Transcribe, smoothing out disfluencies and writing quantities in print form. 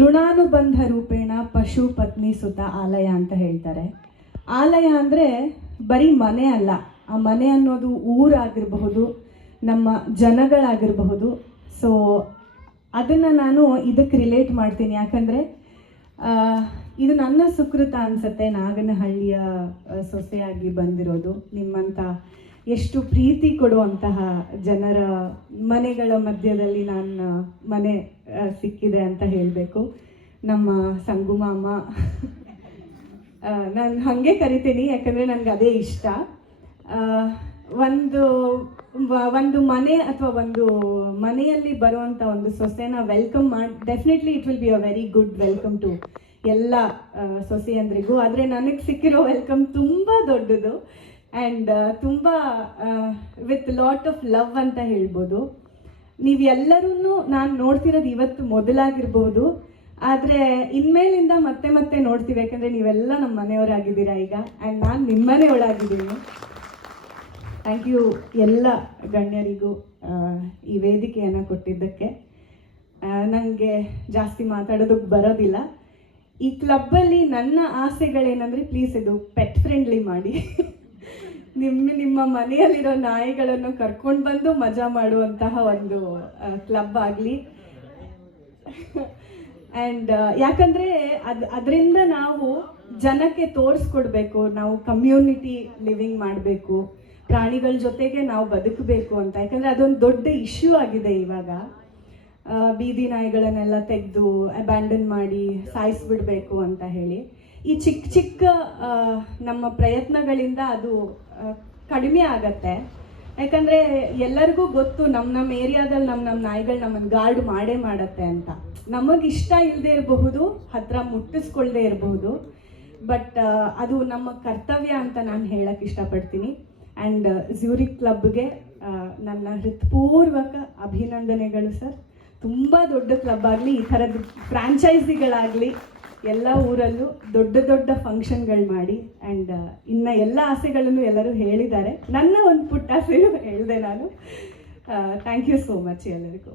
ಋಣಾನುಬಂಧ ರೂಪೇಣ ಪಶು ಪತ್ನಿ ಸುತ ಆಲಯ ಅಂತ ಹೇಳ್ತಾರೆ. ಆಲಯ ಅಂದರೆ ಬರೀ ಮನೆ ಅಲ್ಲ, ಆ ಮನೆ ಅನ್ನೋದು ಊರಾಗಿರಬಹುದು, ನಮ್ಮ ಜನಗಳಾಗಿರಬಹುದು. ಸೊ ಅದನ್ನು ನಾನು ಇದಕ್ಕೆ ರಿಲೇಟ್ ಮಾಡ್ತೀನಿ, ಯಾಕಂದರೆ ಇದು ನನ್ನ ಸುಕೃತ ಅನಿಸುತ್ತೆ. ನಾಗನಹಳ್ಳಿಯ ಸೊಸೆಯಾಗಿ ಬಂದಿರೋದು, ನಿಮ್ಮಂಥ ಎಷ್ಟು ಪ್ರೀತಿ ಕೊಡುವಂತಹ ಜನರ ಮನೆಗಳ ಮಧ್ಯದಲ್ಲಿ ನಾನು ಮನೆ ಸಿಕ್ಕಿದೆ ಅಂತ ಹೇಳಬೇಕು. ನಮ್ಮ ಸಂಗುಮಾಮ, ನಾನು ಹಾಗೆ ಕರಿತೀನಿ ಯಾಕಂದರೆ ನನಗೆ ಅದೇ ಇಷ್ಟ. ಒಂದು ಮನೆ ಅಥವಾ ಒಂದು ಮನೆಯಲ್ಲಿ ಬರುವಂಥ ಒಂದು ಸೊಸೆನ ವೆಲ್ಕಮ್ ಮಾಡಿ, definitely it will be a very good welcome to ಎಲ್ಲ ಸೊಸೆಯಂದ್ರಿಗೂ. ಆದರೆ ನನಗೆ ಸಿಕ್ಕಿರೋ ವೆಲ್ಕಮ್ ತುಂಬ ದೊಡ್ಡದು ಆ್ಯಂಡ್ ತುಂಬ ವಿತ್ ಲಾಟ್ ಆಫ್ ಲವ್ ಅಂತ ಹೇಳ್ಬೋದು. ನೀವೆಲ್ಲರೂ ನಾನು ನೋಡ್ತಿರೋದು ಇವತ್ತು ಮೊದಲಾಗಿರ್ಬೋದು, ಆದರೆ ಇನ್ಮೇಲಿಂದ ಮತ್ತೆ ಮತ್ತೆ ನೋಡ್ತೀವಿ, ಯಾಕಂದರೆ ನೀವೆಲ್ಲ ನಮ್ಮ ಮನೆಯವರಾಗಿದ್ದೀರಾ ಈಗ, ಆ್ಯಂಡ್ ನಾನು ನಿಮ್ಮ ಮನೆಯೊಳಗಿದ್ದೀನಿ. ಥ್ಯಾಂಕ್ ಯು ಎಲ್ಲ ಗಣ್ಯರಿಗೂ ಈ ವೇದಿಕೆಯನ್ನು ಕೊಟ್ಟಿದ್ದಕ್ಕೆ. ನನಗೆ ಜಾಸ್ತಿ ಮಾತಾಡೋದಕ್ಕೆ ಬರೋದಿಲ್ಲ. ಈ ಕ್ಲಬ್ಬಲ್ಲಿ ನನ್ನ ಆಸೆಗಳೇನೆಂದರೆ, ಪ್ಲೀಸ್ ಇದು ಪೆಟ್ ಫ್ರೆಂಡ್ಲಿ ಮಾಡಿ. ನಿಮ್ಮ ಮನೆಯಲ್ಲಿರೋ ನಾಯಿಗಳನ್ನು ಕರ್ಕೊಂಡು ಬಂದು ಮಜಾ ಮಾಡುವಂತಹ ಒಂದು ಕ್ಲಬ್ ಆಗಲಿ. ಆ್ಯಂಡ್ ಯಾಕಂದರೆ ಅದರಿಂದ ನಾವು ಜನಕ್ಕೆ ತೋರಿಸ್ಕೊಡ್ಬೇಕು, ನಾವು ಕಮ್ಯುನಿಟಿ ಲಿವಿಂಗ್ ಮಾಡಬೇಕು, ಪ್ರಾಣಿಗಳ ಜೊತೆಗೆ ನಾವು ಬದುಕಬೇಕು ಅಂತ. ಯಾಕಂದರೆ ಅದೊಂದು ದೊಡ್ಡ ಇಶ್ಯೂ ಆಗಿದೆ ಇವಾಗ. ಬೀದಿ ನಾಯಿಗಳನ್ನೆಲ್ಲ ತೆಗೆದು ಅಬ್ಯಾಂಡನ್ ಮಾಡಿ ಸಾಯಿಸ್ಬಿಡ್ಬೇಕು ಅಂತ ಹೇಳಿ. ಈ ಚಿಕ್ಕ ಚಿಕ್ಕ ನಮ್ಮ ಪ್ರಯತ್ನಗಳಿಂದ ಅದು ಕಡಿಮೆ ಆಗತ್ತೆ. ಯಾಕಂದರೆ ಎಲ್ಲರಿಗೂ ಗೊತ್ತು, ನಮ್ಮ ಏರಿಯಾದಲ್ಲಿ ನಮ್ಮ ನಾಯಿಗಳು ನಮ್ಮನ್ನು ಗಾರ್ಡ್ ಮಾಡತ್ತೆ ಅಂತ. ನಮಗಿಷ್ಟ ಇಲ್ಲದೆ ಇರಬಹುದು, ಹತ್ತಿರ ಮುಟ್ಟಿಸ್ಕೊಳ್ದೇ ಇರಬಹುದು, ಬಟ್ ಅದು ನಮ್ಮ ಕರ್ತವ್ಯ ಅಂತ ನಾನು ಹೇಳಕ್ಕೆ ಇಷ್ಟಪಡ್ತೀನಿ. ಆ್ಯಂಡ್ ಝ್ಯೂರಿಕ್ ಕ್ಲಬ್ಗೆ ನನ್ನ ಹೃತ್ಪೂರ್ವಕ ಅಭಿನಂದನೆಗಳು ಸರ್. ತುಂಬ ದೊಡ್ಡ ಕ್ಲಬ್ ಆಗಲಿ, ಈ ಥರದ ಫ್ರ್ಯಾಂಚೈಸಿಗಳಾಗಲಿ ಎಲ್ಲ ಊರಲ್ಲೂ ದೊಡ್ಡ ದೊಡ್ಡ ಫಂಕ್ಷನ್ಗಳು ಮಾಡಿ. ಆ್ಯಂಡ್ ಇನ್ನು ಎಲ್ಲ ಆಸೆಗಳನ್ನು ಎಲ್ಲರೂ ಹೇಳಿದ್ದಾರೆ, ನನ್ನ ಒಂದು ಪುಟ್ಟ ಆಸೆಯೂ ಹೇಳಿದೆ ನಾನು. ಥ್ಯಾಂಕ್ ಯು ಸೋ ಮಚ್ ಎಲ್ಲರಿಗೂ.